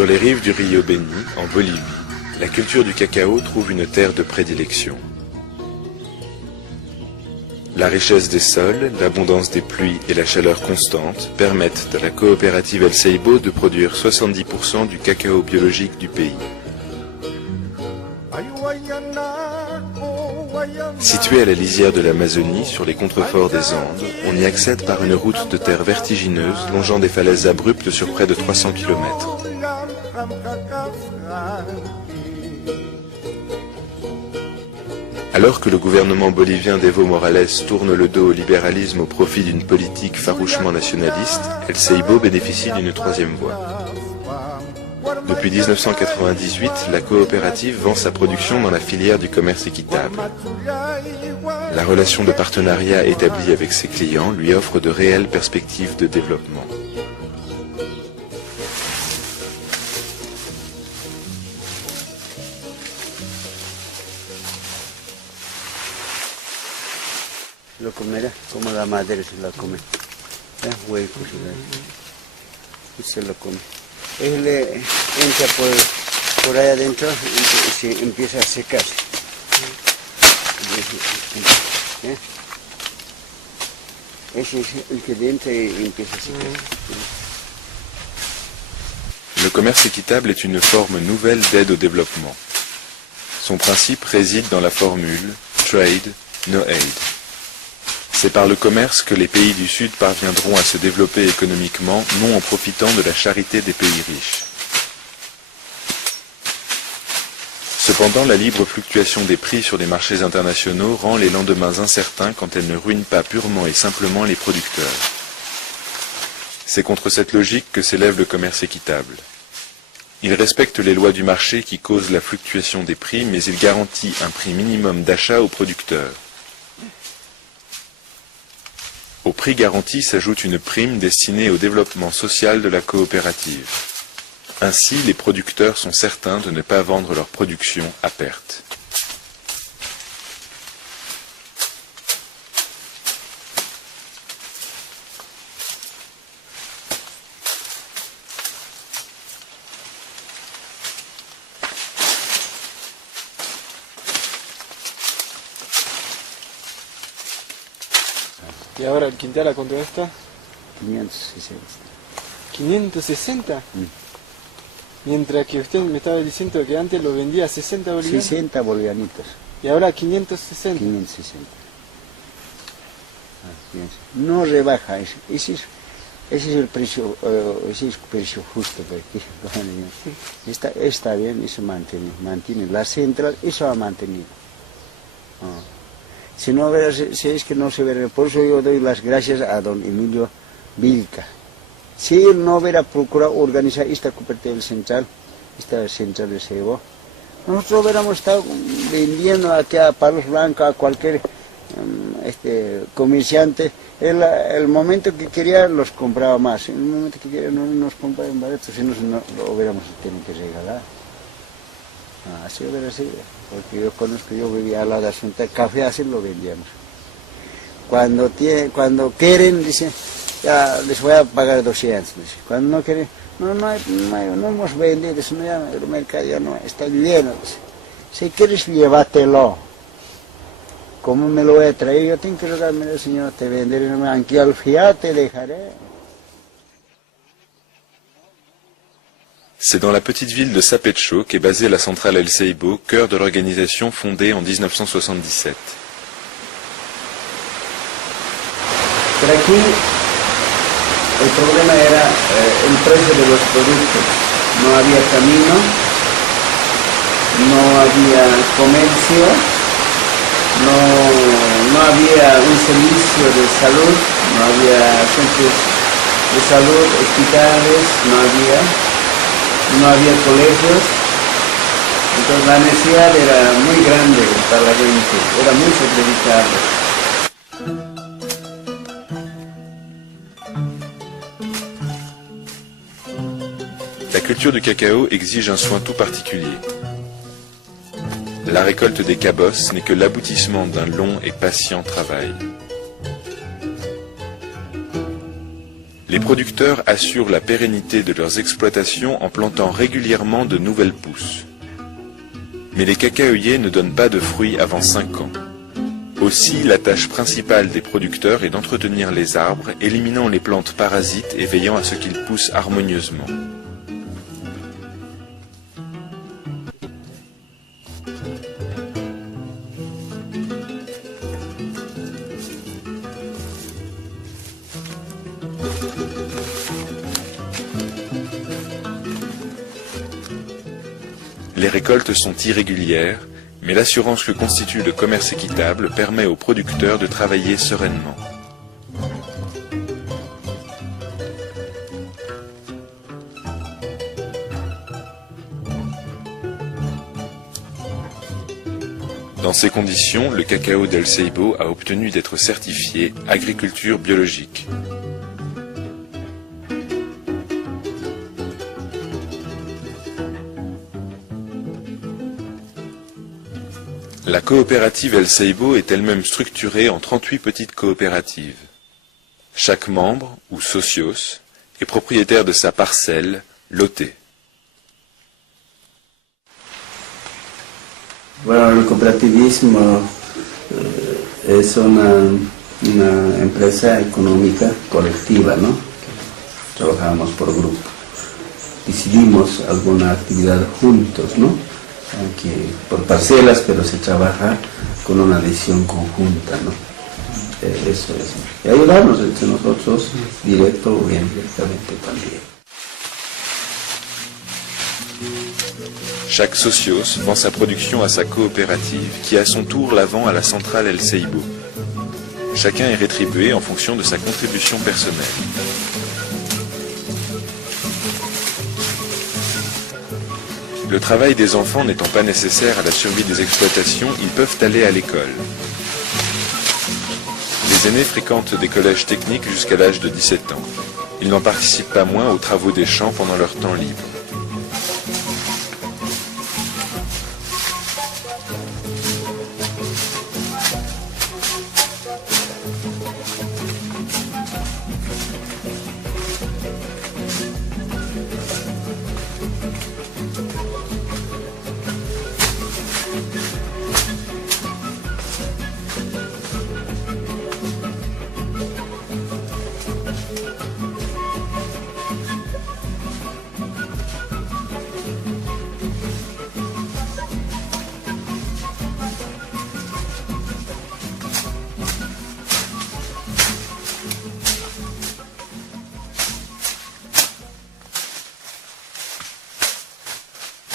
Sur les rives du Rio Beni, en Bolivie, la culture du cacao trouve une terre de prédilection. La richesse des sols, l'abondance des pluies et la chaleur constante permettent à la coopérative El Seibo de produire 70% du cacao biologique du pays. Située à la lisière de l'Amazonie, sur les contreforts des Andes, on y accède par une route de terre vertigineuse longeant des falaises abruptes sur près de 300 km. Alors que le gouvernement bolivien d'Evo Morales tourne le dos au libéralisme au profit d'une politique farouchement nationaliste, El Seibo bénéficie d'une troisième voie. Depuis 1998, la coopérative vend sa production dans la filière du commerce équitable. La relation de partenariat établie avec ses clients lui offre de réelles perspectives de développement. Lo comerá como la madre se la come. Es hueco, y se lo come. Él entra por ahí adentro y se empieza a secarse. Ese es el que entra y empieza a secarse. Le commerce équitable est une forme nouvelle d'aide au développement. Son principe réside dans la formule « Trade, no aid ». C'est par le commerce que les pays du Sud parviendront à se développer économiquement, non en profitant de la charité des pays riches. Cependant, la libre fluctuation des prix sur les marchés internationaux rend les lendemains incertains quand elle ne ruine pas purement et simplement les producteurs. C'est contre cette logique que s'élève le commerce équitable. Il respecte les lois du marché qui causent la fluctuation des prix, mais il garantit un prix minimum d'achat aux producteurs. Au prix garanti s'ajoute une prime destinée au développement social de la coopérative. Ainsi, les producteurs sont certains de ne pas vendre leur production à perte. ¿Y ahora el quintal a cuánto está? 560. ¿560? Mientras que usted me estaba diciendo que antes lo vendía a 60 bolivianos. 60 bolivianitos. Y ahora 560. 560. No rebaja, ese es el precio, ese es el precio justo. Está bien, eso mantiene. La central, eso ha mantenido. Si no verás, si es que no se verá, por eso yo doy las gracias a don Emilio Vilca. Si él no hubiera procurado organizar esta cooperativa central, esta central de Seibo, nosotros hubiéramos estado vendiendo aquí a Palos Blancos, a cualquier comerciante. El momento que quería los compraba más, en el momento que quería no nos compraban baratos, si no lo hubiéramos tenido que regalar. Así hubiera sido, porque yo conozco, yo vivía al lado de Asunta, café así lo vendíamos. Cuando quieren, dicen, ya les voy a pagar 200, dice. Cuando no quieren, no hemos vendido, dice, no, ya, el mercado ya no está lleno, dice. Si quieres, llévatelo. ¿Cómo me lo voy a traer? Yo tengo que rogarme al Señor, te venderé, aunque al fiat te dejaré. C'est dans la petite ville de Sapecho qu'est basée la centrale El Seibo, cœur de l'organisation fondée en 1977. Pero aquí el problema era el precio de los productos. No había camino, no había comercio, no había un servicio de salud, no había centros de salud, hospitales, no había colegios. Entonces la necesidad era muy grande para la gente, era muy sacrificable. La culture du cacao exige un soin tout particulier. La récolte des cabosses n'est que l'aboutissement d'un long et patient travail. Les producteurs assurent la pérennité de leurs exploitations en plantant régulièrement de nouvelles pousses. Mais les cacaoyers ne donnent pas de fruits avant 5 ans. Aussi, la tâche principale des producteurs est d'entretenir les arbres, éliminant les plantes parasites et veillant à ce qu'ils poussent harmonieusement. Les récoltes sont irrégulières, mais l'assurance que constitue le commerce équitable permet aux producteurs de travailler sereinement. Dans ces conditions, le cacao d'El Seibo a obtenu d'être certifié agriculture biologique. La coopérative El Seibo est elle-même structurée en 38 petites coopératives. Chaque membre, ou socios, est propriétaire de sa parcelle, lotée. Bueno, el cooperativismo es una empresa económica colectiva, ¿no? Trabajamos por grupo. Decidimos alguna actividad juntos, ¿no? Aunque por parcelas, pero se trabaja con una decisión conjunta, ¿no? Eso es. Y ayudarnos entre nosotros, directo o indirectamente también. Chaque socios vend sa production à sa coopérative, qui à son tour la vend à la centrale El Seibo. Chacun est rétribué en fonction de sa contribution personnelle. Le travail des enfants n'étant pas nécessaire à la survie des exploitations, ils peuvent aller à l'école. Les aînés fréquentent des collèges techniques jusqu'à l'âge de 17 ans. Ils n'en participent pas moins aux travaux des champs pendant leur temps libre.